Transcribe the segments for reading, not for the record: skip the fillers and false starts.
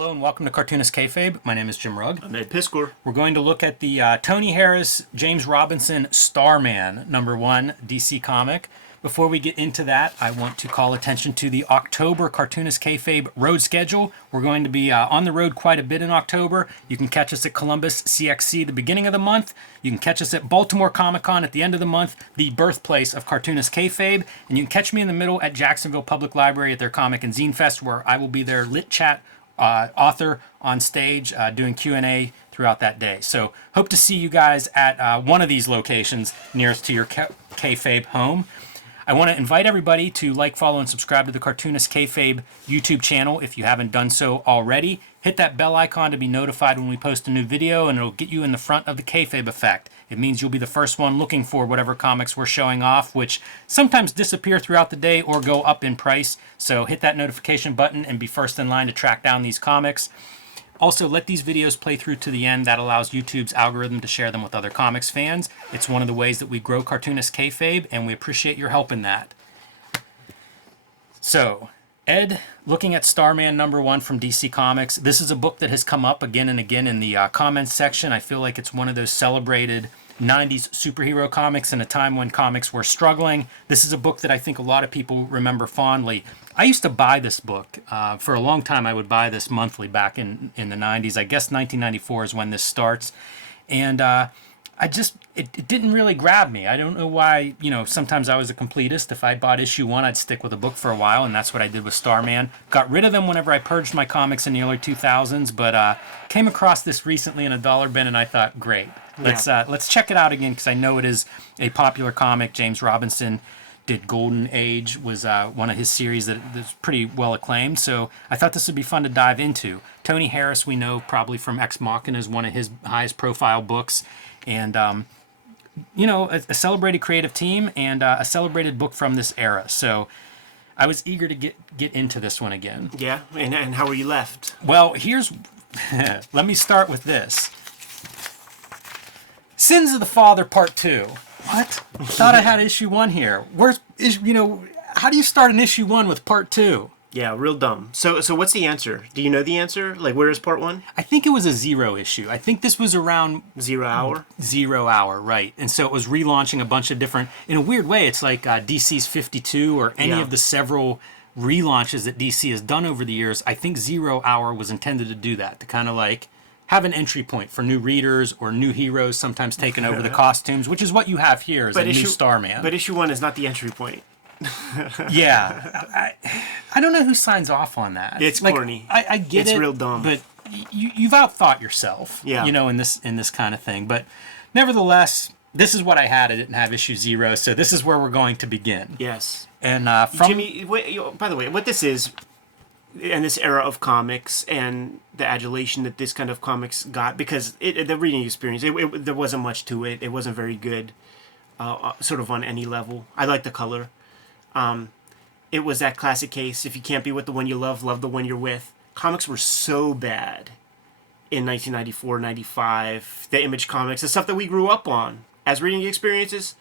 Hello and welcome to Cartoonist Kayfabe. My name is Jim Rugg. I'm Ed Piskor. We're going to look at the Tony Harris, James Robinson, Starman Number One DC comic. Before we get into that, I want to call attention to the October Cartoonist Kayfabe road schedule. We're going to be on the road quite a bit in October. You can catch us at Columbus CXC the beginning of the month. You can catch us at Baltimore Comic Con at the end of the month, the birthplace of Cartoonist Kayfabe. And you can catch me in the middle at Jacksonville Public Library at their Comic and Zine Fest, where I will be their lit chat author on stage doing Q&A throughout that day. So hope to see you guys at one of these locations nearest to your Kayfabe home. I want to invite everybody to like, follow, and subscribe to the Cartoonist Kayfabe YouTube channel if you haven't done so already. Hit that bell icon to be notified when we post a new video, and it'll get you in the front of the Kayfabe effect. It means you'll be the first one looking for whatever comics we're showing off, which sometimes disappear throughout the day or go up in price. So hit that notification button and be first in line to track down these comics. Also, let these videos play through to the end. That allows YouTube's algorithm to share them with other comics fans. It's one of the ways that we grow Cartoonist Kayfabe, and we appreciate your help in that. So, Ed, looking at Starman Number One from DC Comics, this is a book that has come up again and again in the comments section. I feel like it's one of those celebrated 90s superhero comics in a time when comics were struggling. This is a book that I think a lot of people remember fondly. I used to buy this book. For a long time, I would buy this monthly back in the 90s. I guess 1994 is when this starts. And it didn't really grab me. I don't know why. Sometimes I was a completist. If I bought issue 1, I'd stick with a book for a while, and that's what I did with Starman. Got rid of them whenever I purged my comics in the early 2000s, but came across this recently in a dollar bin, and I thought, great. Let's check it out again, because I know it is a popular comic. James Robinson did Golden Age, was one of his series that is pretty well acclaimed, so I thought this would be fun to dive into. Tony Harris, we know probably from Ex Machina, is one of his highest profile books, and a celebrated creative team and a celebrated book from this era. So I was eager to get into this one again. Yeah, and how were you left? Well, let me start with this. Sins of the Father Part 2. What? Thought I had issue 1 here. How do you start an issue 1 with Part 2? Yeah, real dumb. So what's the answer? Do you know the answer? Like, where is Part 1? I think it was a 0 issue. I think this was around 0 hour? 0 hour, right. And so it was relaunching a bunch of different... In a weird way, it's like DC's 52 or any of the several relaunches that DC has done over the years. I think 0 hour was intended to do that, to kind of like have an entry point for new readers or new heroes, sometimes taking over the costumes, which is what you have here as a new Starman. But issue 1 is not the entry point. Yeah. I don't know who signs off on that. It's corny. I get it. It's real dumb. But you've outthought yourself, in this kind of thing. But nevertheless, this is what I had. I didn't have issue 0, so this is where we're going to begin. Yes. And Jimmy, by the way, what this is, in this era of comics and the adulation that this kind of comics got, because the reading experience, there wasn't much to it. It wasn't very good, sort of on any level. I like the color. It was that classic case, if you can't be with the one you love the one you're with. Comics were so bad in 1994, 95. The Image comics, the stuff that we grew up on as reading experiences,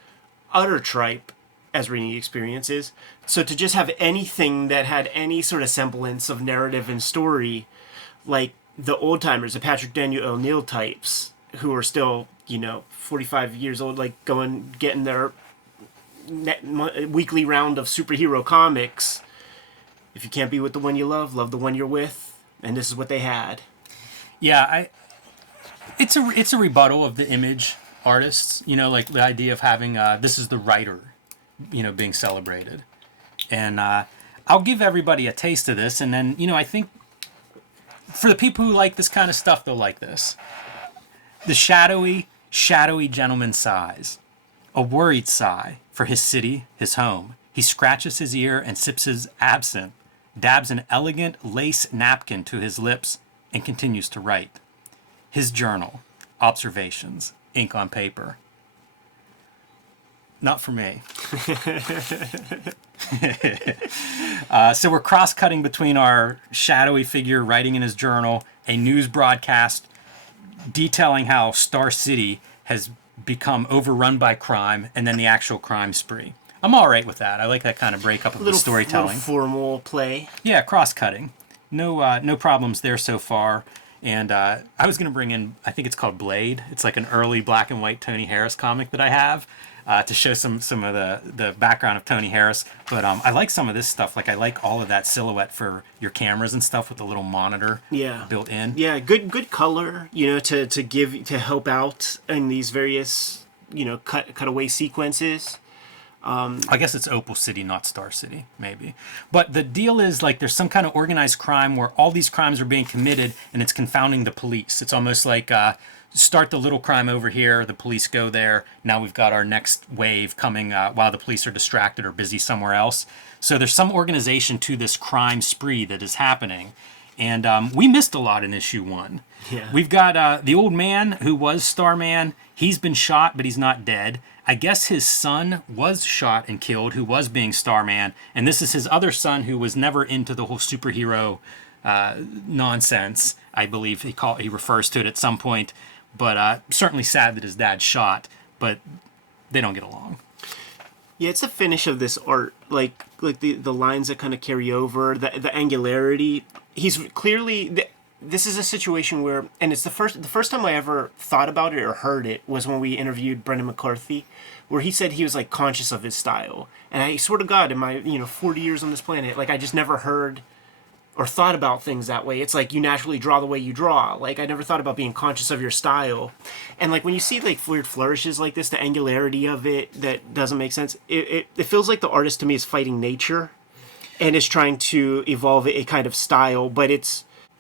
utter tripe as reading experiences. So to just have anything that had any sort of semblance of narrative and story, like the old timers, the Patrick Daniel O'Neill types, who are still, 45 years old, like getting their weekly round of superhero comics. If you can't be with the one you love the one you're with, and this is what they had. Yeah, it's a rebuttal of the Image artists, like the idea of having this is the writer, being celebrated. And I'll give everybody a taste of this, and then, I think for the people who like this kind of stuff, they'll like this. The shadowy gentleman sighs, a worried sigh for his city, his home. He scratches his ear and sips his absinthe, dabs an elegant lace napkin to his lips, and continues to write. His journal, observations, ink on paper. Not for me. So we're cross-cutting between our shadowy figure writing in his journal, a news broadcast detailing how Star City has become overrun by crime, and then the actual crime spree. I'm all right with that. I like that kind of breakup of the storytelling. Little formal play. Yeah, cross-cutting. no problems there so far. And I was going to bring in, I think it's called Blade. It's like an early black and white Tony Harris comic that I have to show some of the background of Tony Harris. But I like some of this stuff. Like I like all of that silhouette for your cameras and stuff with the little monitor built in. Yeah, good color, to help out in these various, cutaway sequences. I guess it's Opal City, not Star City, maybe. But the deal is, like, there's some kind of organized crime where all these crimes are being committed and it's confounding the police. It's almost like start the little crime over here, the police go there. Now we've got our next wave coming while the police are distracted or busy somewhere else. So there's some organization to this crime spree that is happening. And we missed a lot in issue 1. Yeah. We've got the old man who was Starman. He's been shot, but he's not dead. I guess his son was shot and killed, who was being Starman. And this is his other son, who was never into the whole superhero nonsense. I believe he refers to it at some point. But certainly sad that his dad's shot, but they don't get along. Yeah, it's the finish of this art, like the lines that kind of carry over, the angularity. He's clearly. This is a situation where, and it's the first time I ever thought about it or heard it was when we interviewed Brendan McCarthy, where he said he was like conscious of his style. And I swear to God, in my 40 years on this planet, like I just never heard or thought about things that way. It's like you naturally draw the way you draw. Like I never thought about being conscious of your style. And like when you see like weird flourishes like this, the angularity of it that doesn't make sense. It feels like the artist to me is fighting nature, and is trying to evolve a kind of style, but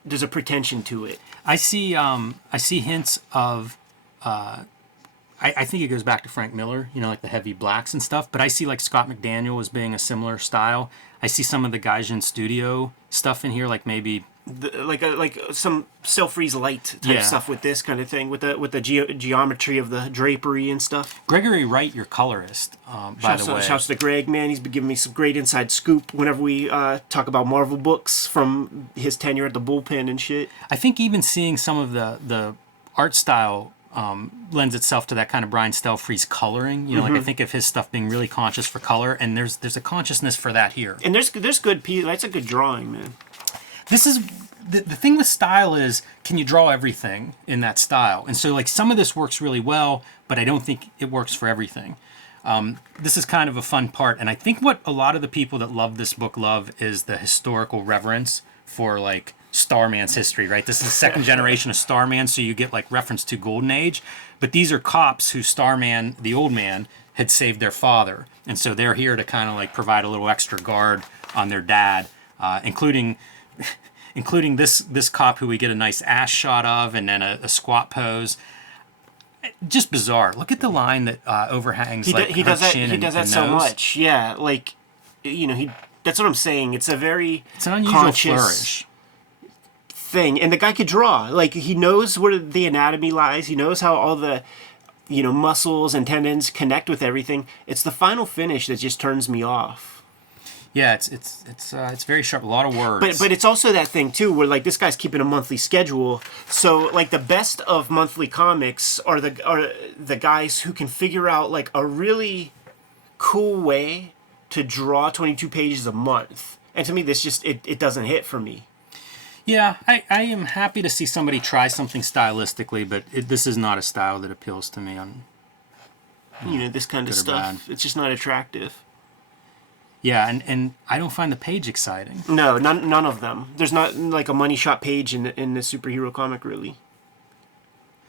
there's a pretension to it. I see hints of I think it goes back to Frank Miller, like the heavy blacks and stuff, but I see like Scott McDaniel as being a similar style. I see some of the Gaijin Studio stuff in here, like maybe like some self-freeze light type stuff with this kind of thing, with the geometry of the drapery and stuff. Gregory Wright, your colorist, by the way. Shouts to Greg, man. He's been giving me some great inside scoop whenever we talk about Marvel books from his tenure at the Bullpen and shit. I think even seeing some of the art style lends itself to that kind of Brian Stelfreeze coloring. Like I think of his stuff being really conscious for color, and there's a consciousness for that here. And there's good that's a good drawing, man. This is the thing with style is, can you draw everything in that style? And so like some of this works really well, but I don't think it works for everything. This is kind of a fun part, and I think what a lot of the people that love this book love is the historical reverence for like Starman's history, right? This is the second generation of Starman, so you get like reference to Golden Age, but these are cops who Starman, the old man, had saved their father, and so they're here to kind of like provide a little extra guard on their dad, including this cop who we get a nice ass shot of, and then a squat pose. Just bizarre. Look at the line that overhangs He does that so much. Yeah, like that's what I'm saying. It's an unusual flourish thing, and the guy could draw. Like he knows where the anatomy lies. He knows how all the muscles and tendons connect with everything. It's the final finish that just turns me off. Yeah, it's very sharp. A lot of words. But it's also that thing too, where like this guy's keeping a monthly schedule. So like the best of monthly comics are the guys who can figure out like a really cool way to draw 22 pages a month. And to me, this just it doesn't hit for me. Yeah, I am happy to see somebody try something stylistically, but this is not a style that appeals to me. On this kind of stuff, it's just not attractive. Yeah, and I don't find the page exciting. No, none of them. There's not like a money shot page in the superhero comic, really.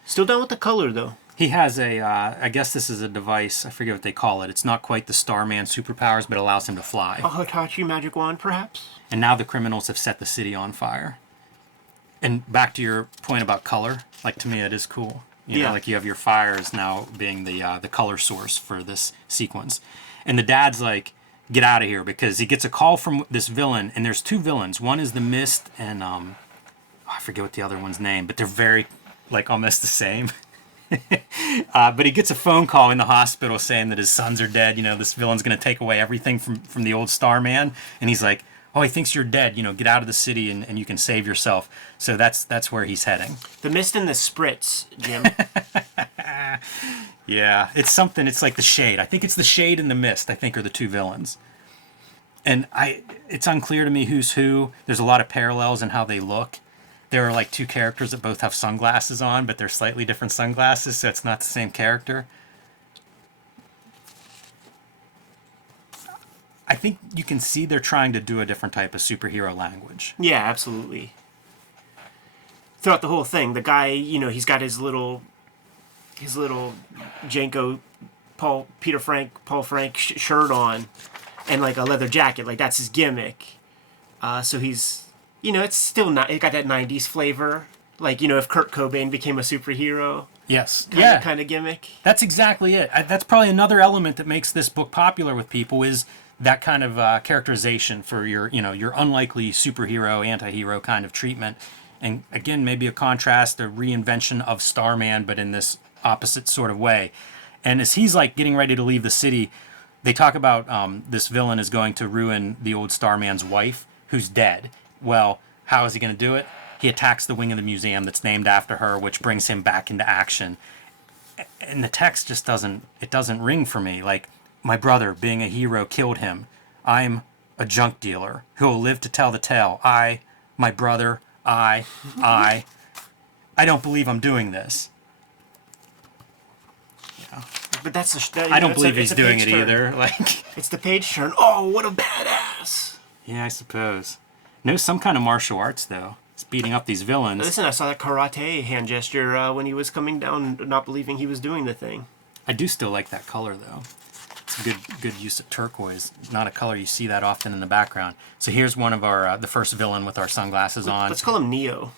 Still done with the color, though. He has I guess this is a device, I forget what they call it. It's not quite the Starman superpowers, but it allows him to fly. A Hitachi magic wand, perhaps? And now the criminals have set the city on fire. And back to your point about color, like to me it is cool. Like you have your fires now being the color source for this sequence. And the dad's like, get out of here, because he gets a call from this villain, and there's two villains. One is the Mist, and I forget what the other one's name, but they're very like almost the same. But he gets a phone call in the hospital saying that his sons are dead. This villain's going to take away everything from the old Starman, and he's like, oh, he thinks you're dead. Get out of the city and you can save yourself. So that's where he's heading. The Mist and the Spritz, Jim. Yeah, it's something. It's like the Shade. I think it's the Shade and the Mist, I think, are the two villains. And it's unclear to me who's who. There's a lot of parallels in how they look. There are like two characters that both have sunglasses on, but they're slightly different sunglasses, so it's not the same character. I think you can see they're trying to do a different type of superhero language. Yeah, absolutely. Throughout the whole thing, the guy, he's got his little Janko Paul Frank shirt on, and like a leather jacket, like that's his gimmick. So he's, it's still not. It got that '90s flavor, like if Kurt Cobain became a superhero. Yes. Kind of gimmick. That's exactly it. That's probably another element that makes this book popular with people is that kind of characterization for your unlikely superhero, anti-hero kind of treatment. And again, maybe a contrast, a reinvention of Starman, but in this opposite sort of way. And as he's like getting ready to leave the city, they talk about this villain is going to ruin the old Starman's wife, who's dead. Well, how is he going to do it? He attacks the wing of the museum that's named after her, which brings him back into action. And the text just doesn't ring for me. Like, my brother, being a hero, killed him. I'm a junk dealer who will live to tell the tale. My brother, I don't believe I'm doing this. Yeah. But that's I don't believe he's doing it either. Like, it's the page turn. Oh, what a badass! Yeah, I suppose. Knows some kind of martial arts though. He's beating up these villains. Listen, I saw that karate hand gesture when he was coming down, not believing he was doing the thing. I do still like that color though. It's a good use of turquoise. Not a color you see that often in the background. So here's one of our the first villain with our sunglasses on. Let's call him Neo.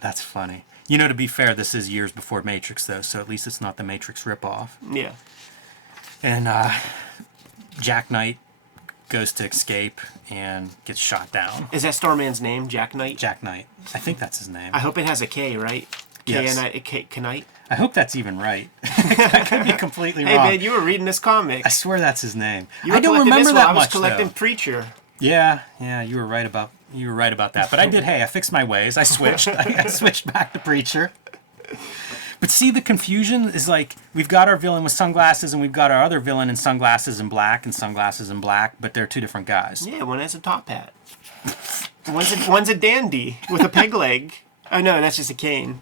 That's funny. To be fair, this is years before Matrix though, so at least it's not the Matrix ripoff. Yeah. And Jack Knight goes to escape and gets shot down. Is that Starman's name, Jack Knight? Jack Knight. I think that's his name. I hope it has a K, right? Yes. Knight? I hope that's even right. I could be completely wrong. Hey, man, you were reading this comic. I swear that's his name. I don't remember that I was much, collecting though. Preacher. Yeah, you were right about that. But I fixed my ways. I switched. I switched back to Preacher. But see, the confusion is like, we've got our villain with sunglasses and we've got our other villain in sunglasses and black and sunglasses and black, but they're two different guys. Yeah, one has a top hat. One's a dandy with a peg leg. Oh no, that's just a cane.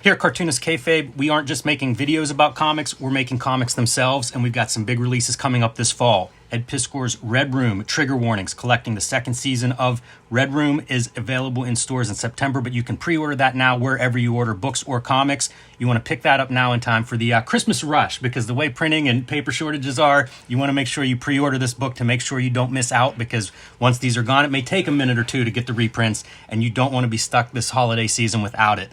Here at Cartoonist Kayfabe, we aren't just making videos about comics, we're making comics themselves, and we've got some big releases coming up this fall. Ed Piskor's Red Room, Trigger Warnings, collecting the second season of Red Room is available in stores in September, but you can pre-order that now wherever you order books or comics. You want to pick that up now in time for the Christmas rush, because the way printing and paper shortages are, you want to make sure you pre-order this book to make sure you don't miss out, because once these are gone, it may take a minute or two to get the reprints, and you don't want to be stuck this holiday season without it.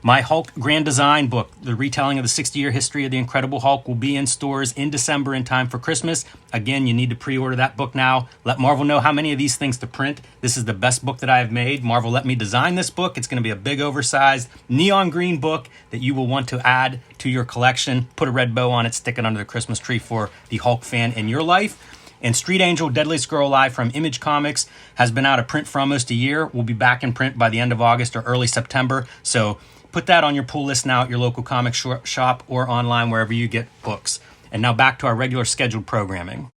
My Hulk Grand Design book, the retelling of the 60-year history of the Incredible Hulk, will be in stores in December in time for Christmas. Again, you need to pre-order that book now. Let Marvel know how many of these things to print. This is the best book that I have made. Marvel let me design this book. It's going to be a big, oversized, neon green book that you will want to add to your collection. Put a red bow on it, stick it under the Christmas tree for the Hulk fan in your life. And Street Angel, Deadliest Girl Alive from Image Comics has been out of print for almost a year. We'll be back in print by the end of August or early September. So put that on your pull list now at your local comic shop or online wherever you get books. And now back to our regular scheduled programming.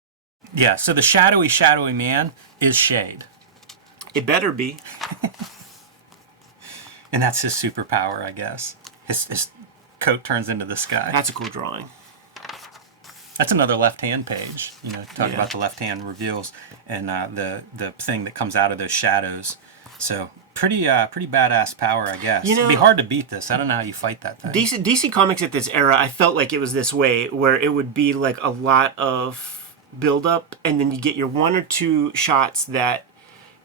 Yeah, so the shadowy man is Shade. It better be. And that's his superpower, I guess. His coat turns into the sky. That's a cool drawing. That's another left-hand page. Talk about the left hand reveals and the thing that comes out of those shadows. So pretty badass power, I guess. It'd be hard to beat this. I don't know how you fight that thing. DC Comics at this era, I felt like it was this way, where it would be like a lot of build-up, and then you get your one or two shots that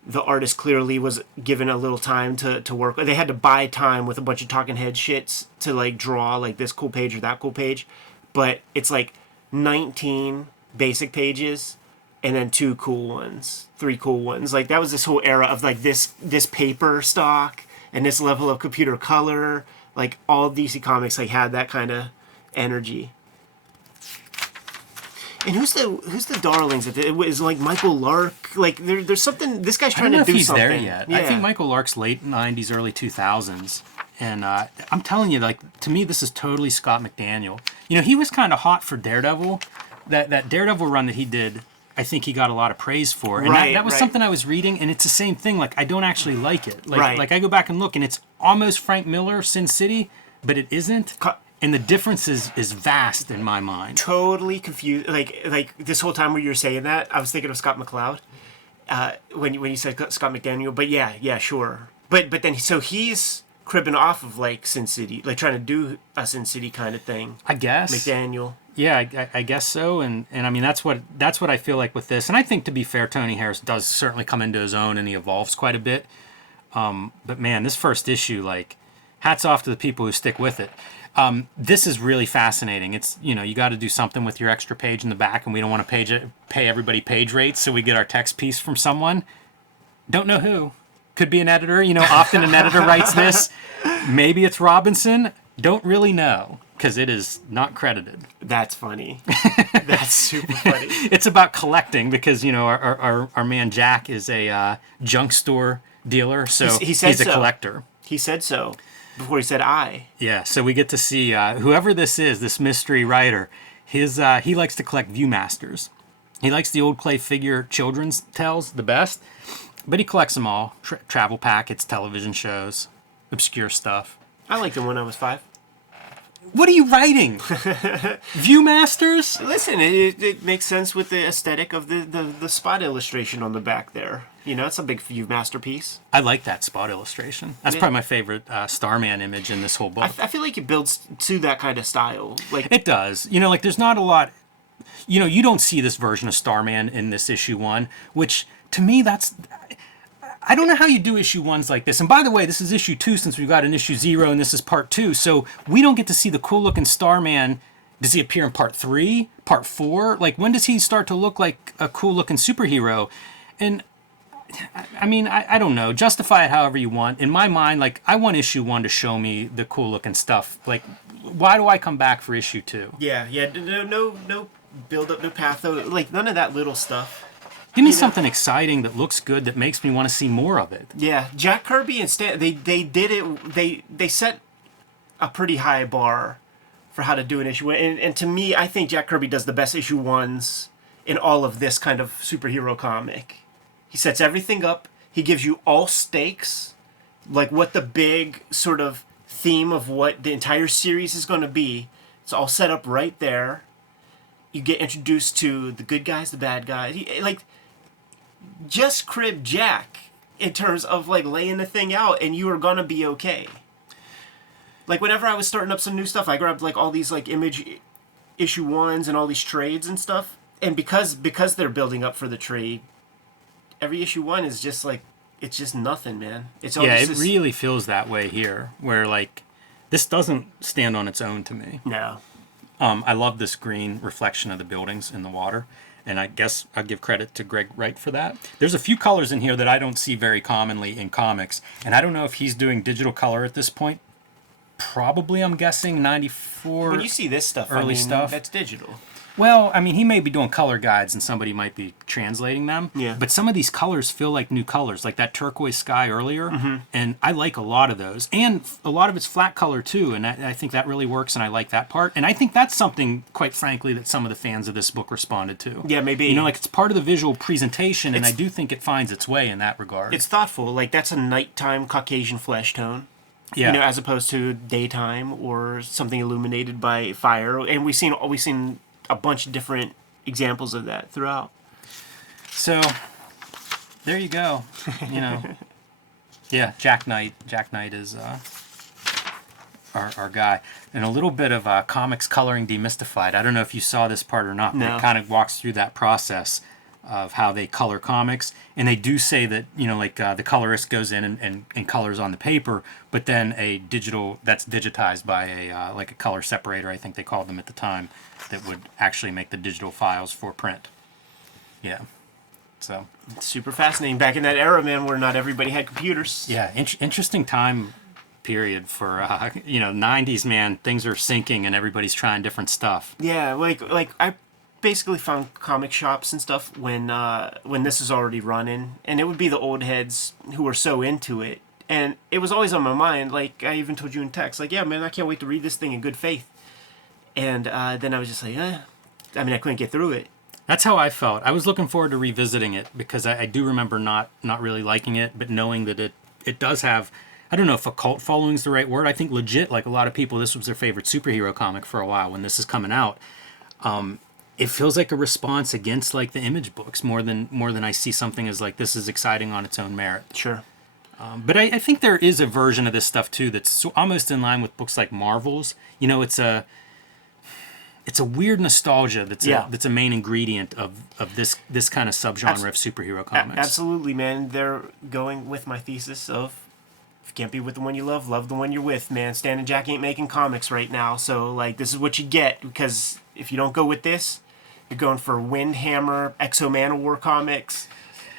the artist clearly was given a little time to work. They had to buy time with a bunch of talking head shits to like draw like this cool page or that cool page. But it's like 19 basic pages and then 2 cool ones, 3 cool ones. Like that was this whole era of like this paper stock and this level of computer color. Like all DC Comics like had that kind of energy. And who's the darlings? It was like Michael Lark. Like there's something. This guy's trying to do something. I don't know if he's there yet. Yeah. I think Michael Lark's late '90s, early 2000s, And I'm telling you, like, to me, this is totally Scott McDaniel. You know, he was kind of hot for Daredevil. That Daredevil run that he did, I think he got a lot of praise for. And that was something I was reading, and it's the same thing. Like, I don't actually like it. Like I go back and look, and it's almost Frank Miller, Sin City, but it isn't. And the difference is vast in my mind. Totally confused. Like this whole time when you were saying that, I was thinking of Scott McCloud. When you said Scott McDaniel, but yeah, sure. But then so he's cribbing off of like Sin City, like trying to do a Sin City kind of thing. I guess McDaniel. Yeah, I guess so. And I mean that's what I feel like with this. And I think, to be fair, Tony Harris does certainly come into his own, and he evolves quite a bit. But man, this first issue, like, hats off to the people who stick with it. This is really fascinating. It's, you know, you got to do something with your extra page in the back, and we don't want to pay everybody page rates, so we get our text piece from someone. Don't know who. Could be an editor. You know, often an editor writes this. Maybe it's Robinson. Don't really know, because it is not credited. That's funny. That's super funny. It's about collecting, because, you know, our man Jack is a junk store dealer, so he's a collector. He said so. Before he said I. Yeah, so we get to see whoever this is, this mystery writer. He likes to collect Viewmasters. He likes the old clay figure children's tales the best, but he collects them all. Travel packets, television shows, obscure stuff. I liked them when I was 5. What are you writing? Viewmasters? Listen, it makes sense with the aesthetic of the spot illustration on the back there. You know, it's a big Viewmaster piece. I like that spot illustration. That's probably my favorite Starman image in this whole book. I feel like it builds to that kind of style. Like, it does. You know, like, there's not a lot... You know, you don't see this version of Starman in this issue 1, which, to me, that's... I don't know how you do issue 1s like this. And by the way, this is issue 2 since we've got an issue 0, and this is part 2. So we don't get to see the cool-looking Starman. Does he appear in part 3? Part 4? Like, when does he start to look like a cool-looking superhero? And... I mean, I don't know. Justify it however you want. In my mind, like, I want issue 1 to show me the cool looking stuff. Like, why do I come back for issue 2? Yeah. No build up, no path, though. Like, none of that little stuff. Give me something exciting that looks good, that makes me want to see more of it. Yeah, Jack Kirby and Stan, they did it. They set a pretty high bar for how to do an issue, and to me, I think Jack Kirby does the best issue 1s in all of this kind of superhero comic. He sets everything up. He gives you all stakes, like what the big sort of theme of what the entire series is going to be. It's all set up right there. You get introduced to the good guys, the bad guys. Just crib Jack in terms of, like, laying the thing out, and you are going to be okay. Like, whenever I was starting up some new stuff, I grabbed, like, all these, like, image issue 1s and all these trades and stuff. And because they're building up for the trade, every issue 1 is just like, it's just nothing, man. It's all it really feels that way here, where, like, this doesn't stand on its own to me. No. I love this green reflection of the buildings in the water, and I guess I'll give credit to Greg Wright for that. There's a few colors in here that I don't see very commonly in comics, and I don't know if he's doing digital color at this point. Probably, I'm guessing, 94. When you see this stuff, early stuff, that's digital. Well, I mean, he may be doing color guides and somebody might be translating them. Yeah. But some of these colors feel like new colors, like that turquoise sky earlier. Mm-hmm. And I like a lot of those. And a lot of it's flat color, too. And I think that really works, and I like that part. And I think that's something, quite frankly, that some of the fans of this book responded to. Yeah, maybe. You know, like, it's part of the visual presentation, and I do think it finds its way in that regard. It's thoughtful. Like, that's a nighttime Caucasian flesh tone. Yeah. You know, as opposed to daytime or something illuminated by fire. And we've seen a bunch of different examples of that throughout. So, there you go. You know, yeah, Jack Knight. Jack Knight is our guy. And a little bit of comics coloring demystified. I don't know if you saw this part or not. No. But it kind of walks through that process of how they color comics. And they do say that, you know, like the colorist goes in and colors on the paper, but then a digital, that's digitized by a like a color separator, I think they called them at the time, that would actually make the digital files for print. Yeah. So It's super fascinating. Back in that era, man, where not everybody had computers. yeah, interesting time period for 90s, man. Things are sinking and everybody's trying different stuff. Yeah, like I basically found comic shops and stuff when this is already running, and it would be the old heads who were so into it, And it was always on my mind. Like, I even told you in text, like, yeah, man, I can't wait to read this thing in good faith. And then I was just like, I mean, I couldn't get through it. That's how I felt. I was looking forward to revisiting it because I do remember not really liking it, but knowing that it does have, I don't know if a cult following is the right word. I think legit, like a lot of people, this was their favorite superhero comic for a while when this is coming out. It feels like a response against like the Image books more than I see something as like this is exciting on its own merit. Sure. But I think there is a version of this stuff too that's almost in line with books like Marvel's. You know, it's a weird nostalgia that's a main ingredient of this kind of subgenre of superhero comics. Absolutely, man. They're going with my thesis of if you can't be with the one you love the one you're with, man. Stan and Jack ain't making comics right now, so like this is what you get, because if you don't go with this, you're going for Windhammer, Exo Manowar comics,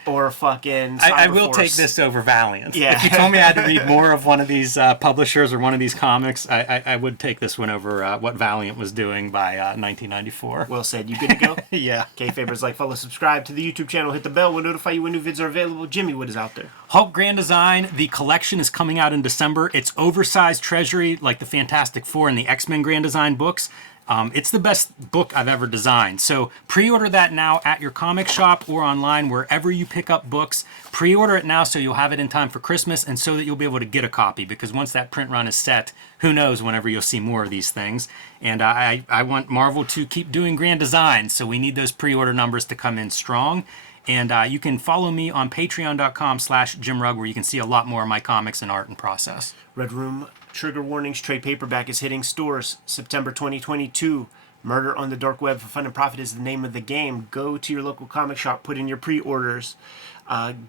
or fucking Cyberforce. I will take this over Valiant. Yeah. If you told me I had to read more of one of these publishers or one of these comics, I would take this one over what Valiant was doing by 1994. Well said. You good to go? Yeah. Kayfabers, like, follow, subscribe to the YouTube channel, hit the bell, we'll notify you when new vids are available. Jimmy, what is out there? Hulk Grand Design, the collection is coming out in December. It's oversized treasury like the Fantastic Four and the X-Men Grand Design books. It's the best book I've ever designed. So pre-order that now at your comic shop or online, wherever you pick up books. Pre-order it now so you'll have it in time for Christmas and so that you'll be able to get a copy, because once that print run is set, who knows whenever you'll see more of these things. And I want Marvel to keep doing Grand Design, so we need those pre-order numbers to come in strong. And you can follow me on patreon.com/JimRugg, where you can see a lot more of my comics and art and process. Red Room Trigger Warnings trade paperback is hitting stores September 2022. Murder on the Dark Web for Fun and Profit is the name of the game. Go to your local comic shop, put in your pre-orders.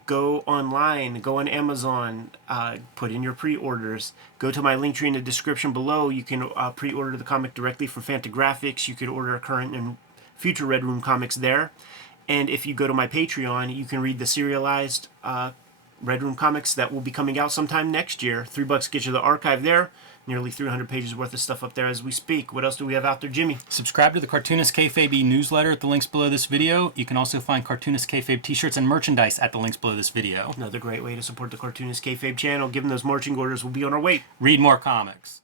Go online, go on Amazon, put in your pre-orders. Go to my link tree in the description below. You can pre-order the comic directly from Fantagraphics. You could order current and future Red Room comics there. And if you go to my Patreon, you can read the serialized Red Room comics that will be coming out sometime next year. $3 gets you the archive there. Nearly 300 pages worth of stuff up there as we speak. What else do we have out there, Jimmy? Subscribe to the Cartoonist Kayfabe newsletter at the links below this video. You can also find Cartoonist Kayfabe t-shirts and merchandise at the links below this video. Another great way to support the Cartoonist Kayfabe channel. Given those marching orders, we'll be on our way. Read more comics.